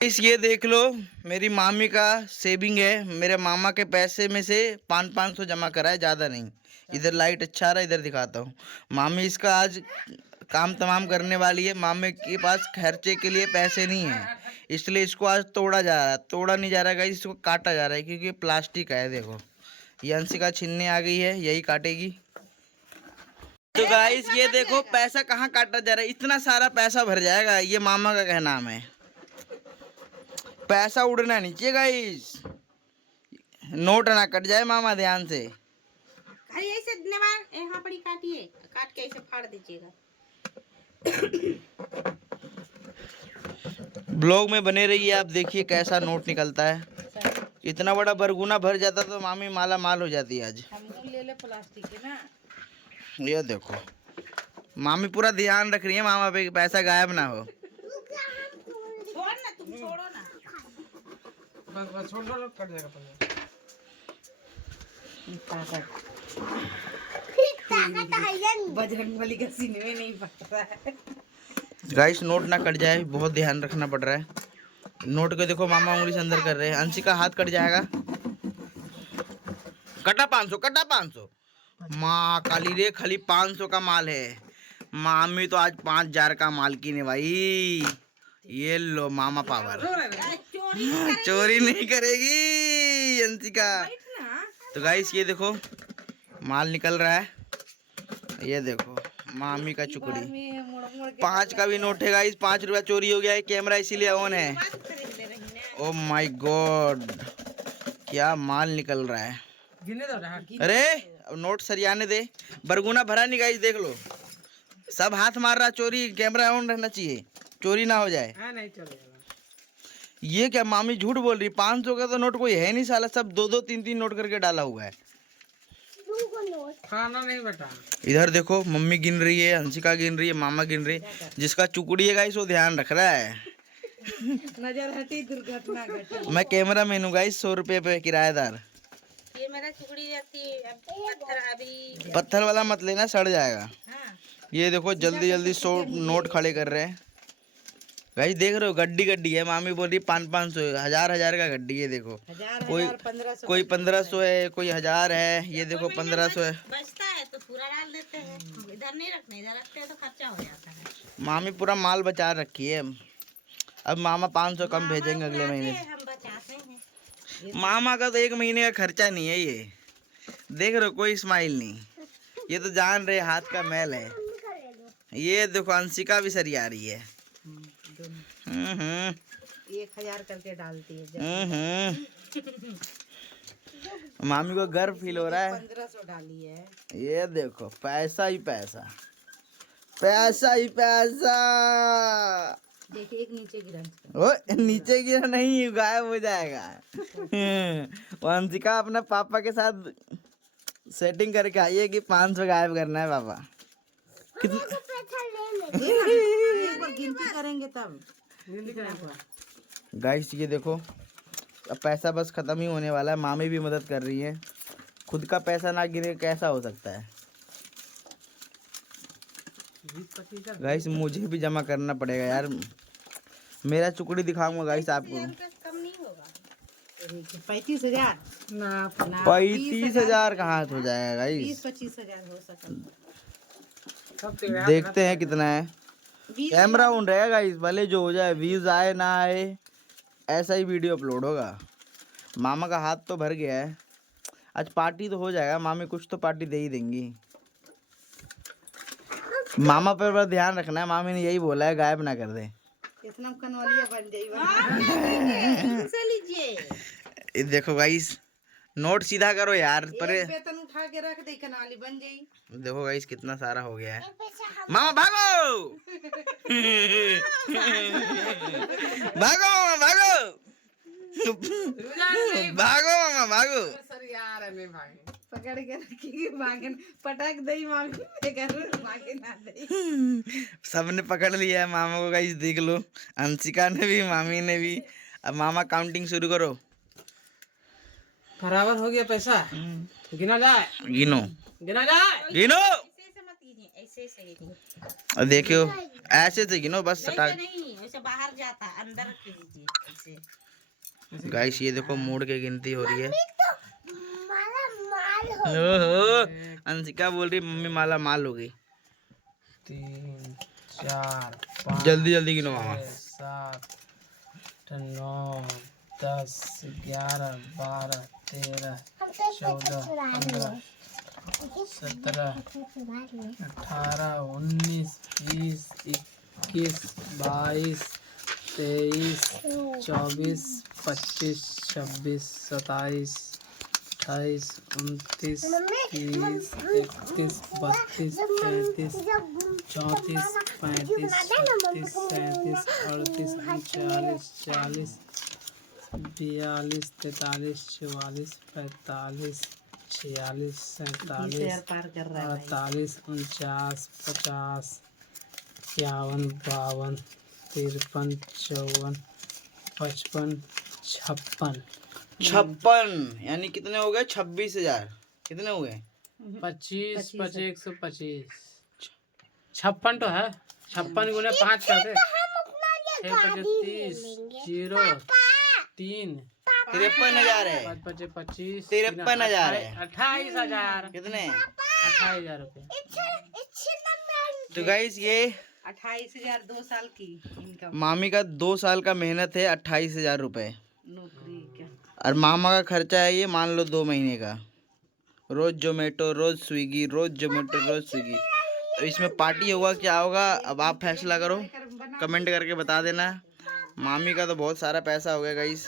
इस ये देख लो, मेरी मामी का सेविंग है। मेरे मामा के पैसे में से 500 जमा करा है, ज़्यादा नहीं। इधर लाइट अच्छा आ रहा है, इधर दिखाता हूँ। मामी इसका आज काम तमाम करने वाली है। मामी के पास खर्चे के लिए पैसे नहीं है, इसलिए इसको आज तोड़ा जा रहा है। तोड़ा नहीं जा रहा है गाइस, इसको काटा जा रहा है क्योंकि प्लास्टिक का है। देखो ये अंशिका छीनने आ गई है, यही काटेगी। तो गाइस ये देखो पैसा कहाँ काटा जा रहा है। इतना सारा पैसा भर जाएगा, ये मामा का कहना है। पैसा उड़ना नहीं चाहिए गाइस, नोट ना कट जाए मामा, ध्यान से। अरे ऐसे यहाँ पड़ी काटिए, काट के ऐसे फाड़ दीजिएगा। ब्लॉग में बने रहिए, आप देखिए कैसा नोट निकलता है। इतना बड़ा बरगुना भर जाता तो मामी माला माल हो जाती आज। हम ले ले प्लास्टिक के ना। ये देखो मामी पूरा ध्यान रख रही है मामा पे, पैसा गायब ना हो। छोड़ ना, तुम छोड़ो ना। बस छोड़ दो, कट जाएगा पहले। बजरंगबली का सीने में नहीं पड़ता है। गाइस नोट ना कट जाए, बहुत ध्यान रखना पड़ रहा है। नोट को देखो मामा उंगली से अंदर कर रहे हैं। अंशिका हाथ कट जाएगा। कटा 500, कटा 500। माँ काली रे, खाली 500 का माल है। मामी तो आज 5000 का माल की ने भाई। ये लो मामा पावर। चोरी नहीं करेगी अंशिका। तो गाइस ये देखो माल निकल रहा है। ये देखो मामी का चुकड़ी। 5 का भी नोट है गाइस। 5 रुपया चोरी हो गया है। कैमरा इसीलिए ऑन है। ओ माय गॉड, क्या माल निकल रहा है। अरे अब नोट सरियाने दे। बरगुना भरा नहीं गाइस, देख लो सब हाथ मार रहा। चोरी, कैमरा ऑन रहना चाहिए, चोरी ना हो जाए। नहीं चलेगा। ये क्या मामी झूठ बोल रही। 500 का तो नोट कोई है नहीं साला, सब 2-2 3-3 नोट करके डाला हुआ है। खाना नहीं बेटा। इधर देखो मम्मी गिन रही है, अंशिका गिन रही है, मामा गिन रही है। जिसका चुकड़ी है गाइस वो ध्यान रख रहा है। नजर हटी, दुर्घटना घटी। मैं कैमरा मैन हूँ गाइस, 100 रुपये पे किराएदार। ये मेरा चुकड़ी रहती है। अभी पत्थर वाला मत लेना, सड़ जाएगा। हाँ। ये देखो जल्दी जल्दी 100 नोट खड़े कर रहे हैं गाइस। देख रहे हो गड्डी गड्डी है। मामी बोल रही 500 1000 का गड्डी। ये देखो कोई 1500 है, कोई 1000 है। ये देखो 1500 है। बचता है तो पूरा डाल देते हैं, इधर नहीं रखते, इधर रखते हैं तो खर्चा हो जाता है। मामी पूरा माल बचा रखी है। अब मामा 500 कम भेजेंगे अगले महीने से। हम बचाते हैं। मामा का तो 1 महीने का खर्चा नहीं है। ये देख रहे हो कोई स्माइल नहीं। ये तो जान रहे हाथ का मैल है। ये देखो अंशिका भी सरी आ रही है। 1000 करके डालती है। मामी को गर्व फील हो रहा है। 1500 डाली है। ये देखो पैसा ही पैसा, पैसा ही पैसा। देखिए एक नीचे गिरा। ओ नीचे गिरा नहीं, गायब हो जाएगा। वो अंशिका अपना पापा के साथ सेटिंग करके आई है कि 500 गायब करना है पापा। गिनती करेंगे तब। गाइस ये देखो अब पैसा बस खत्म ही होने वाला है। मामी भी मदद कर रही है। खुद का पैसा ना गिरे कैसा हो सकता है गाइस। मुझे भी जमा करना पड़ेगा यार। मेरा चुकड़ी दिखाऊंगा गाइस आपको। कम नहीं होगा। 35,000 ना, 35,000 कहाँ हो जाएगा गाइस। 20-25,000 हो सकता। देखते हैं कितना है। कैमरा ऑन रहेगा गाइस, भले जो हो जाए, व्यूज आए ना आए, ऐसा ही वीडियो अपलोड होगा। मामा का हाथ तो भर गया है। आज पार्टी तो हो जाएगा। मामी कुछ तो पार्टी दे ही देंगी। मामा पर बड़ा ध्यान रखना है। मामी ने यही बोला है गायब ना कर दे। इतना कनवालिया बन जाएगा। लीजिए। ये देखो गाइस नोट सीधा करो यार। पर वेतन उठा के रख दे, कनवाली बन जाई। देखो गाइस कितना सारा हो गया है। मामा भागो। भागो मामा भागो। भागो मामा भागो। सर यार है, नहीं भागे। पकड़ के रखी भागन, पटक दई मामी भागे ना दई। सबने पकड़ लिया है मामा को गाइस, देख लो। अंशिका ने भी, मामी ने भी। अब मामा काउंटिंग शुरू करो। बराबर हो गया पैसा। गिना जाए, गिनो गिना जाए। गिनो। ऐसे मत कीजिए, ऐसे से कीजिए। देखियो ऐसे से गिनो बस। ऐसे नहीं, ऐसे बाहर जाता, अंदर कीजिए। गाइस ये देखो मोड़ के गिनती हो रही है। ओहो, अंशिका बोल रही मम्मी माला माल हो गई। 3 4 5 जल्दी जल्दी गिनो मामा। 7 9 10 11 12 13 14 15 17 18 19 20 21 22 23 24 25 26 27 28 29 30 31 32 33 34 35 36 37 38 39 40 42 43 44 45 46 47 48 49 50 51 52 53 54 55 56 56 यानी कितने हो गए? 26,000। कितने हुए? 25 25 125 56 तो है। 56 गुने 5 करते 6 0 3 53,000 है। 5 25 25 53,000 है। 28,000 कितने? 28,000 रुपये। तो गाइस ये 28,000 2 साल की इनकम मामी का 2 साल का मेहनत है, 28,000 रुपए। नौकरी क्या। और मामा का खर्चा है ये मान लो 2 महीने का। रोज जोमेटो, रोज स्विगी, रोज जोमेटो, रोज स्विगी। तो इसमें पार्टी होगा क्या होगा अब आप फैसला करो, कमेंट करके बता देना। मामी का तो बहुत सारा पैसा हो गया गाइस।